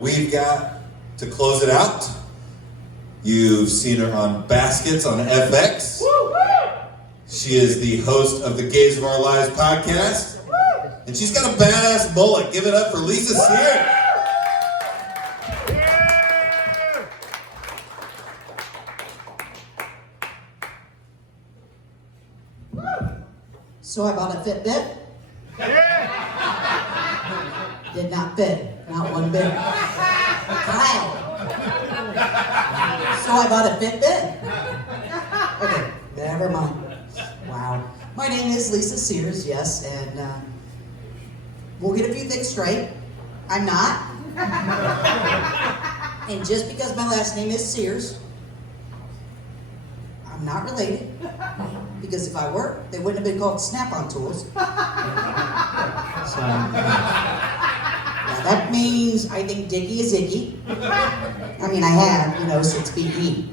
We've got to close it out. You've seen her on Baskets on FX. She is the host of the Gays of Our Lives podcast. And she's got a badass mullet. Give it up for Lisa Sears. So I bought a Fitbit. Did not fit, not one bit. Wow. So I bought a Fitbit. Okay, never mind. Wow. My name is Lisa Sears, yes, and we'll get a few things straight. I'm not. And just because my last name is Sears, I'm not related. Because if I were, they wouldn't have been called Snap-on tools. So, yeah, that means I think Dickie is Icky. I mean, I have, since BE.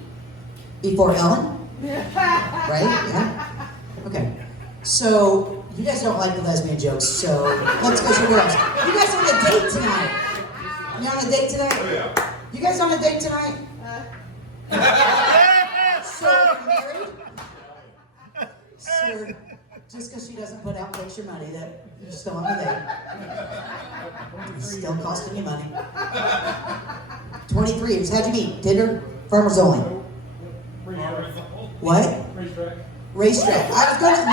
Before Ellen? Right? Yeah? Okay. So, you guys don't like the lesbian jokes, so let's go somewhere else. You guys on a date tonight? You on a date tonight? Oh, yeah. You guys on a date tonight? So, you're married? So, just because she doesn't put out picture money, that you're still on the date. It's still costing you money. 23 years. How'd you meet? Tinder? Farmers only? What? Racetrack. I was going to,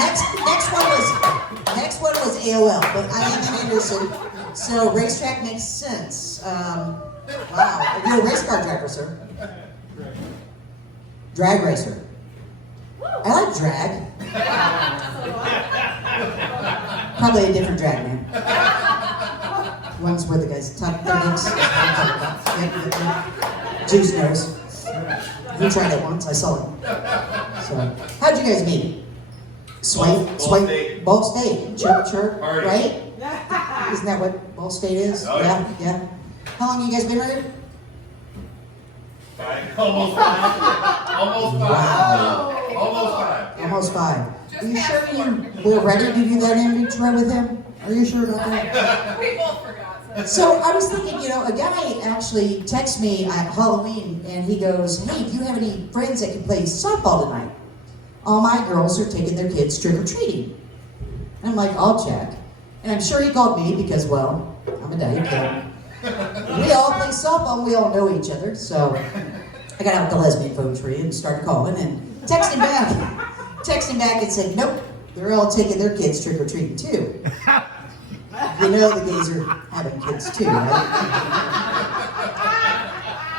next one was AOL, but I am an Anderson, so racetrack makes sense. Wow. You're a race car driver, sir. Drag racer. I like drag. Probably a different drag, man. One's where the guys tuck their necks. Juice nose. We tried it once, I saw it. So, how'd you guys meet? Swipe? Ball State. Chirp, right? Isn't that what Ball State is? Oh, yeah. How long have you guys been married? Almost five. Wow. Almost five. Are you sure you were ready to do that inventory with him? Are you sure about that? We both forgot. So I was thinking, a guy actually texted me at Halloween and he goes, "Hey, do you have any friends that can play softball tonight? All my girls are taking their kids trick-or-treating." And I'm like, "I'll check." And I'm sure he called me because, well, I'm a dying kid. We all play softball and we all know each other, so I got out the lesbian phone tree and started calling and texting back and said, "Nope, they're all taking their kids trick-or-treating too." You know the gays are having kids too, right?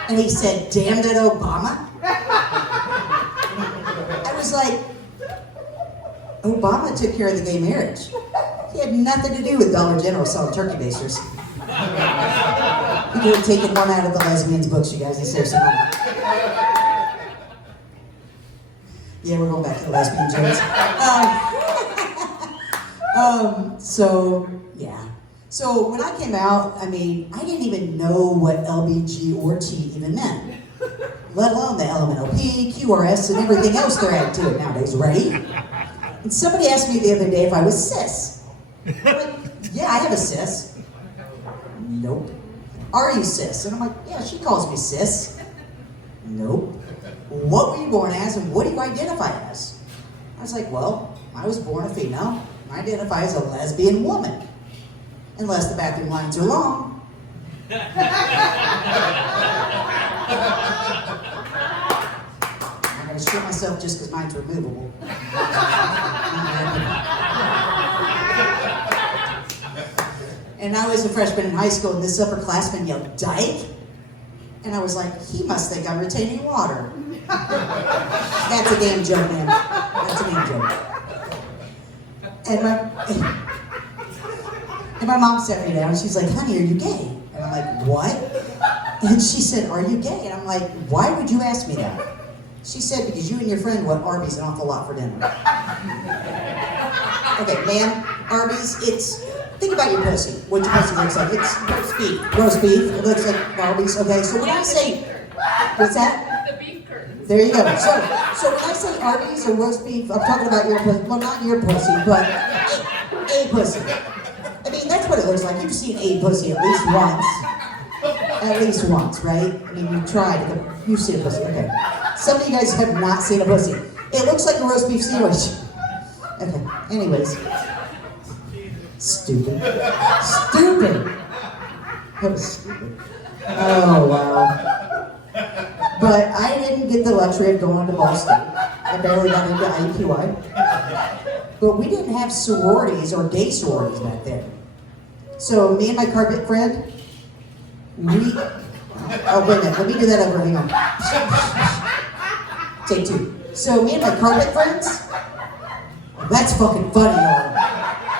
And he said, "Damn it, Obama." I was like, Obama took care of the gay marriage. He had nothing to do with Dollar General selling turkey basters. He could have taken one out of the lesbians' books, you guys, and saved some money. Yeah, we're going back to the lesbian jokes. So when I came out, I didn't even know what LBG or T even meant. Let alone the LMNOP, QRS, and everything else they're adding to it nowadays, right? And somebody asked me the other day if I was cis. I'm like, yeah, I have a cis. Nope. Are you cis? And I'm like, yeah, she calls me cis. Nope. What were you born as and what do you identify as? I was like, well, I was born a female. I identify as a lesbian woman. Unless the bathroom lines are long. I'm going to shoot myself just because mine's removable. And I was a freshman in high school, and this upperclassman yelled, "Dyke?" And I was like, he must think I'm retaining water. That's a damn joke, man. That's a damn joke. And my mom sat me down, and she's like, "Honey, are you gay?" And I'm like, "What?" And she said, "Are you gay?" And I'm like, "Why would you ask me that?" She said, "Because you and your friend went Arby's an awful lot for dinner." Okay, ma'am, Arby's, think about your pussy. What your pussy looks like. It's roast beef. Roast beef. It looks like Arby's. Okay, so when I say, what's that? The beef curtains. There you go. So when I say Arby's or roast beef, I'm talking about your pussy. Well, not your pussy, but a pussy. I mean, that's what it looks like. You've seen a pussy at least once. At least once, right? I mean, you've tried. You've seen a pussy. Okay. Some of you guys have not seen a pussy. It looks like a roast beef sandwich. Okay. Anyways. Stupid. Stupid. That was stupid. Oh, wow. But I didn't get the luxury of going to Ball State. I barely got into IUPUI. But we didn't have sororities or gay sororities back then. So me and my carpet friend, oh, wait a minute. Let me do that over. Hang on. Take two. So me and my carpet friends, that's fucking funny, y'all.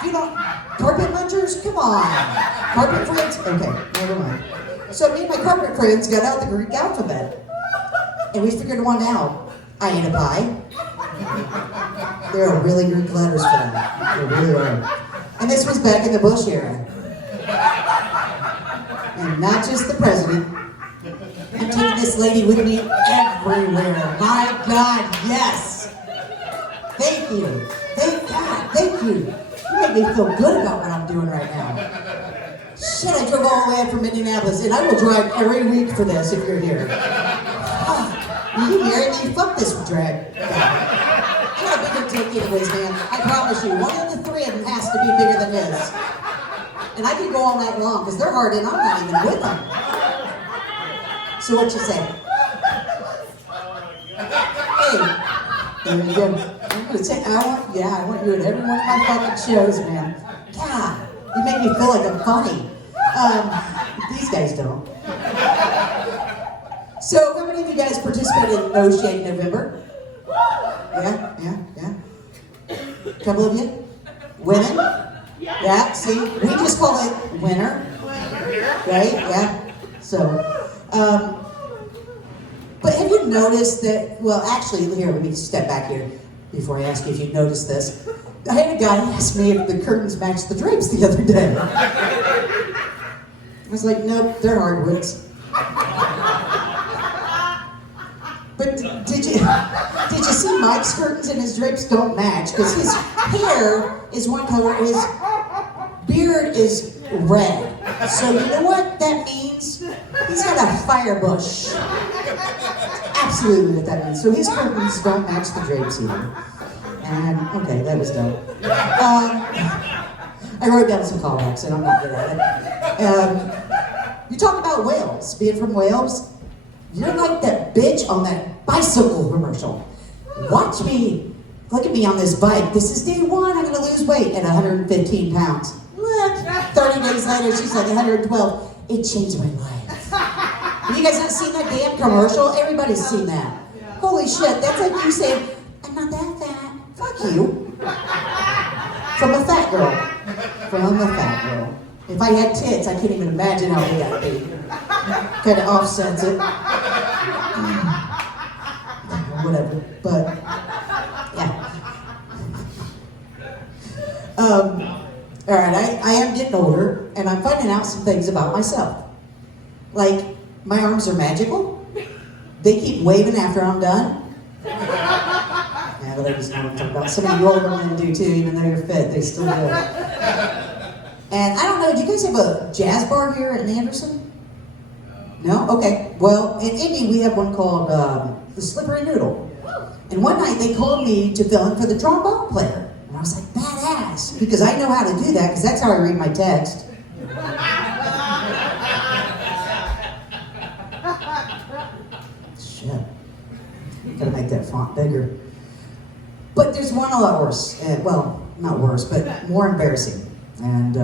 You know, carpet munchers? Come on. Carpet friends? Okay, never mind. So me and my carpet friends got out the Greek alphabet. And we figured one out. I ate a pie. There are really Greek letters for that. There really are. And this was back in the Bush era. And not just the president. I'm taking this lady with me everywhere. My God, yes. Thank you. Thank God. Thank you. You make me feel good about what I'm doing right now. Shit, I drove all the way up from Indianapolis, and I will drive every week for this if you're here. You hear me? Fuck this drag. I got a bigger dick anyways, man. I promise you. One of the three of them has to be bigger than his. And I could go all night long, because they're hard and I'm not even with them. So what you say? Hey, there you go. I'm gonna take, I want you at every one of my fucking shows, man. God, you make me feel like I'm funny. These guys don't. So, how many of you guys participated in No Shade November? Yeah. A couple of you? Women? Yeah, see? We just call it winter. Right? Yeah. So, but have you noticed that, well, actually, here, let me step back here before I ask you if you noticed this. I had a guy ask me if the curtains matched the drapes the other day. I was like, nope, they're hardwoods. But did you see Mike's curtains and his drapes don't match? Because his hair is one color, his beard is red. So you know what that means? He's got a fire bush. Absolutely what that means. So his curtains don't match the drapes either. And, okay, that was dumb. I wrote down some callbacks and I'm not good at it. You talk about Wales, being from Wales. You're like that bitch on that bicycle commercial. Watch me. Look at me on this bike. This is day one. I'm going to lose weight at 115 pounds. Look, 30 days later, she's like 112. It changed my life. Have you guys not seen that damn commercial? Everybody's seen that. Holy shit, that's like you saying, I'm not that fat. Fuck you. From a fat girl. From a fat girl. If I had tits, I can't even imagine how big I'd be. Kind of offsets it. Whatever, but yeah. All right, I am getting older, and I'm finding out some things about myself. Like, my arms are magical. They keep waving after I'm done. Yeah, but I just want to talk about some of you older men do too, even though you're fit, they still do. And I don't know, do you guys have a jazz bar here in Anderson? No? Okay. Well, in Indy, we have one called the Slippery Noodle. And one night they called me to fill in for the trombone player. And I was like, badass. Because I know how to do that, because that's how I read my text. Shit. Gotta make that font bigger. But there's one a lot worse. Well, not worse, but more embarrassing. And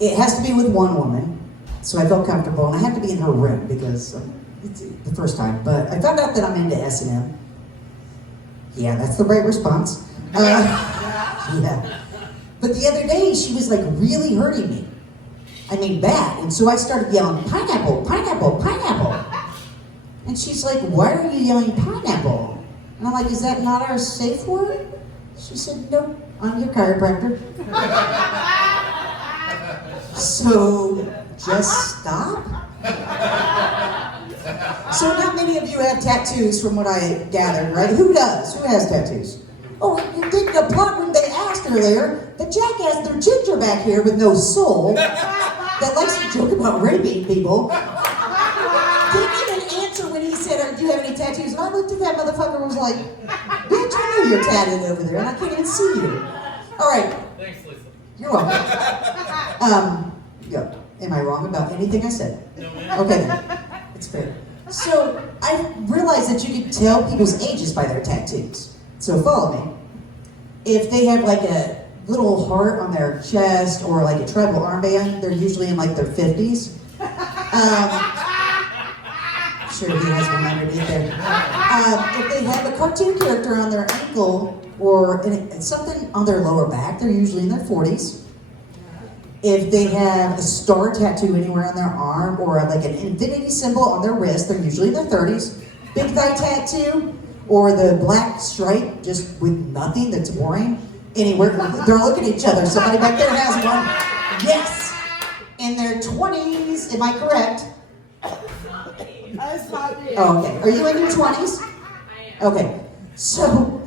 it has to be with one woman. So I felt comfortable, and I have to be in her room because it's the first time. But I found out that I'm into S&M. Yeah, that's the right response. Yeah. But the other day, she was like really hurting me. I mean, bad. And so I started yelling, pineapple, pineapple, pineapple. And she's like, why are you yelling pineapple? And I'm like, is that not our safe word? She said, nope, I'm your chiropractor. So, just stop? So not many of you have tattoos from what I gathered, right? Who does? Who has tattoos? Oh, you didn't applaud when they asked earlier. The jackass, their ginger back here with no soul. that likes to joke about raping people didn't even answer when he said, "Do you have any tattoos?" And I looked at that motherfucker and was like, "Bitch, I know you're tatted over there, and I can't even see you." All right. Thanks, Lisa. You're welcome. Yeah. Am I wrong about anything I said? No, man. Okay, then. It's fair. So I realized that you can tell people's ages by their tattoos. So follow me. If they have like a little heart on their chest or like a tribal armband, they're usually in like their 50s. Sure, he has one underneath there. If they have a cartoon character on their ankle or something on their lower back, they're usually in their 40s. If they have a star tattoo anywhere on their arm or like an infinity symbol on their wrist, they're usually in their 30s. Big thigh tattoo or the black stripe just with nothing that's boring anywhere. They're looking at each other. Somebody back there has one. Yes. In their 20s. Am I correct? That's not me. Oh, okay. Are you in your 20s? I am. Okay. So,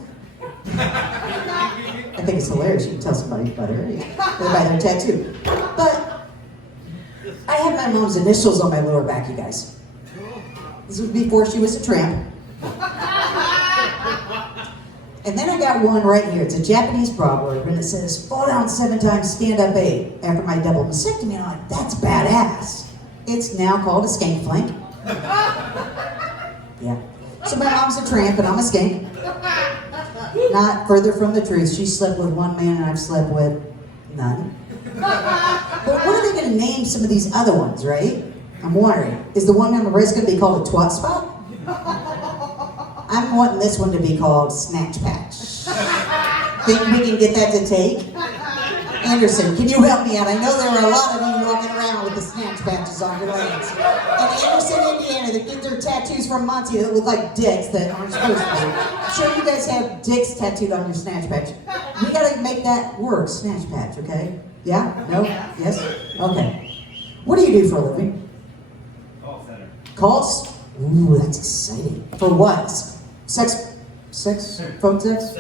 I think it's hilarious. You can tell somebody by their tattoo. But I had my mom's initials on my lower back, you guys. This was before she was a tramp. And then I got one right here. It's a Japanese proverb, and it says, "Fall down 7 times, stand up 8." After my double mastectomy, I'm like, that's badass. It's now called a skank flank. Yeah. So my mom's a tramp, and I'm a skank. Not further from the truth. She slept with one man, and I've slept with none. But what are they going to name some of these other ones, right? I'm wondering. Is the one on the wrist going to be called a twat spot? I'm wanting this one to be called Snatch Patch. Think we can get that to take? Anderson, can you help me out? I know there are a lot of you walking around with the snatch patches on your legs. In Anderson, Indiana, that get their tattoos from Monty that look like dicks that aren't supposed to be. I'm sure you guys have dicks tattooed on your snatch patch. We gotta make that work, snatch patch, okay? Yeah? No? Yes? Okay. What do you do for a living? Call center. Calls? Ooh, that's exciting. For what? Sex? Phone sex?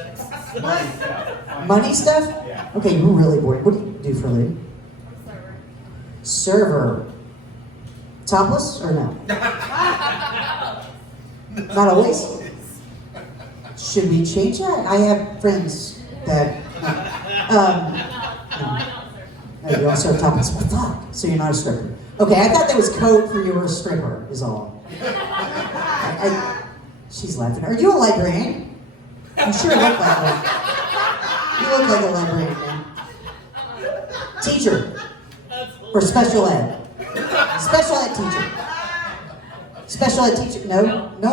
Money stuff. Money stuff? Yeah. Okay, you're really bored. What do you do for a living? Server. Topless or no? Not always? Should we change that? I have friends that. No, you don't serve topless. Well, fuck. So you're not a stripper. Okay, I thought that was code for you were a stripper, is all. She's laughing. Are you a librarian? You sure look like one. You look like a librarian, man. Teacher. Or special ed. Special ed teacher. Special ed teacher. No? No.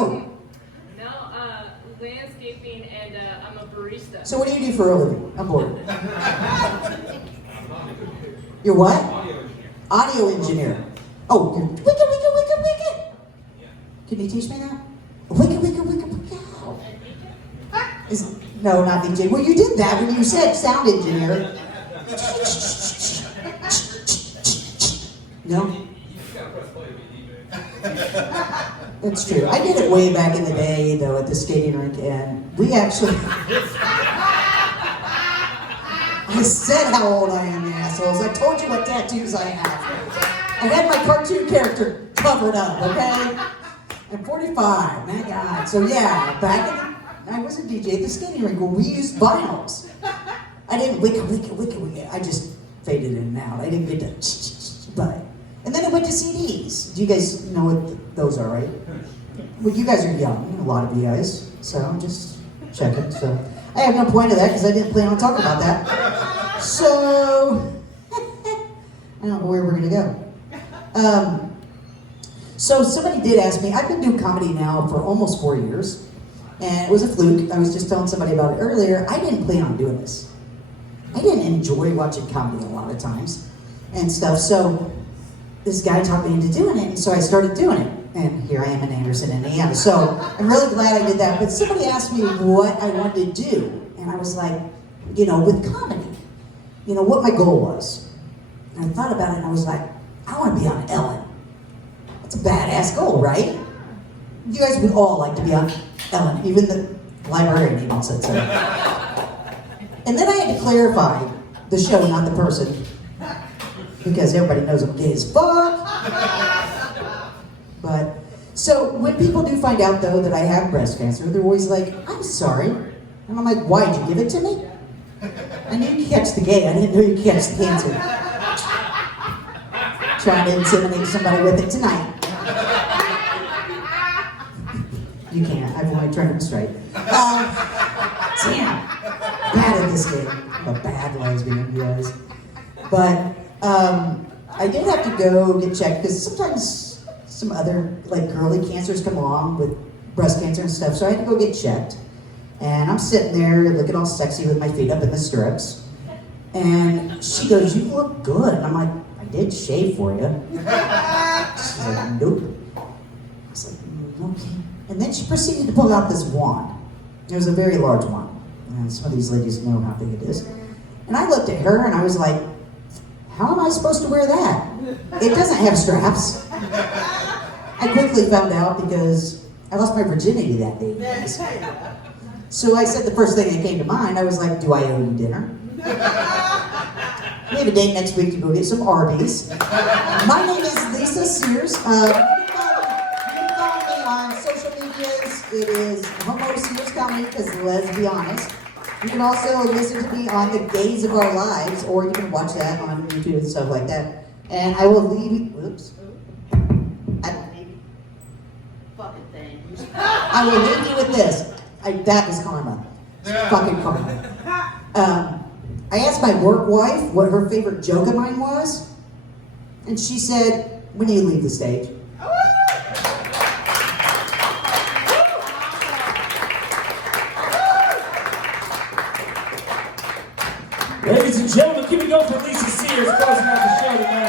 No, landscaping and I'm a barista. So what do you do for a living? I'm bored. You're what? Audio engineer. Oh, you're wicked. Can you teach me that? Wicked. No, not DJ. Well, you did that when you said sound engineer. No? That's true. I did it way back in the day, though, at the skating rink, and we actually... I said how old I am, you assholes. I told you what tattoos I have. I had my cartoon character covered up, okay? I'm 45, my God. So yeah, back in the... I was a DJ at the skating rink where we used vinyls. I didn't wicked. I just faded in and out. I didn't get to but. And then I went to CDs. Do you guys know what those are, right? Well, you guys are young, a lot of you guys. So I'm just checking. So I have no point to that because I didn't plan on talking about that. So I don't know where we're gonna go. So somebody did ask me. I've been doing comedy now for almost 4 years. And it was a fluke. I was just telling somebody about it earlier. I didn't plan on doing this. I didn't enjoy watching comedy a lot of times and stuff. So this guy talked me into doing it, and so I started doing it. And here I am in Anderson, Indiana. So I'm really glad I did that. But somebody asked me what I wanted to do. And I was like, with comedy, what my goal was. And I thought about it, and I was like, I want to be on Ellen. That's a badass goal, right? You guys would all like to be on Ellen, even the librarian even said so. And then I had to clarify the show, not the person. because everybody knows I'm gay as fuck. But, so when people do find out though that I have breast cancer, they're always like, I'm sorry. And I'm like, why'd you give it to me? I knew you could catch the gay, I didn't know you could catch the cancer. Trying to intimidate somebody with it tonight. You can't, I've only turned them straight. Damn, bad at this game. I'm a bad lesbian, you guys. But I did have to go get checked because sometimes some other like girly cancers come along with breast cancer and stuff, so I had to go get checked. And I'm sitting there looking all sexy with my feet up in the stirrups. And she goes, you look good. And I'm like, I did shave for you. She's like, nope. I was like, okay. And then she proceeded to pull out this wand. It was a very large wand. And some of these ladies know how big it is. And I looked at her and I was like, how am I supposed to wear that? It doesn't have straps. I quickly found out because I lost my virginity that day. So I said the first thing that came to mind, I was like, do I owe you dinner? We have a date next week to go get some Arby's. My name is Lisa Sears. You can follow me on social medias. It is Homo Sears Comedy, because let's be honest. You can also listen to me on The Gays of Our Lives, or you can watch that on YouTube and stuff like that. And I will leave, whoops. I will leave you with this. That is karma. It's fucking karma. I asked my work wife what her favorite joke of mine was, and she said, when you leave the stage. Ladies and gentlemen, keep it going for Lisa Sears closing out the show tonight.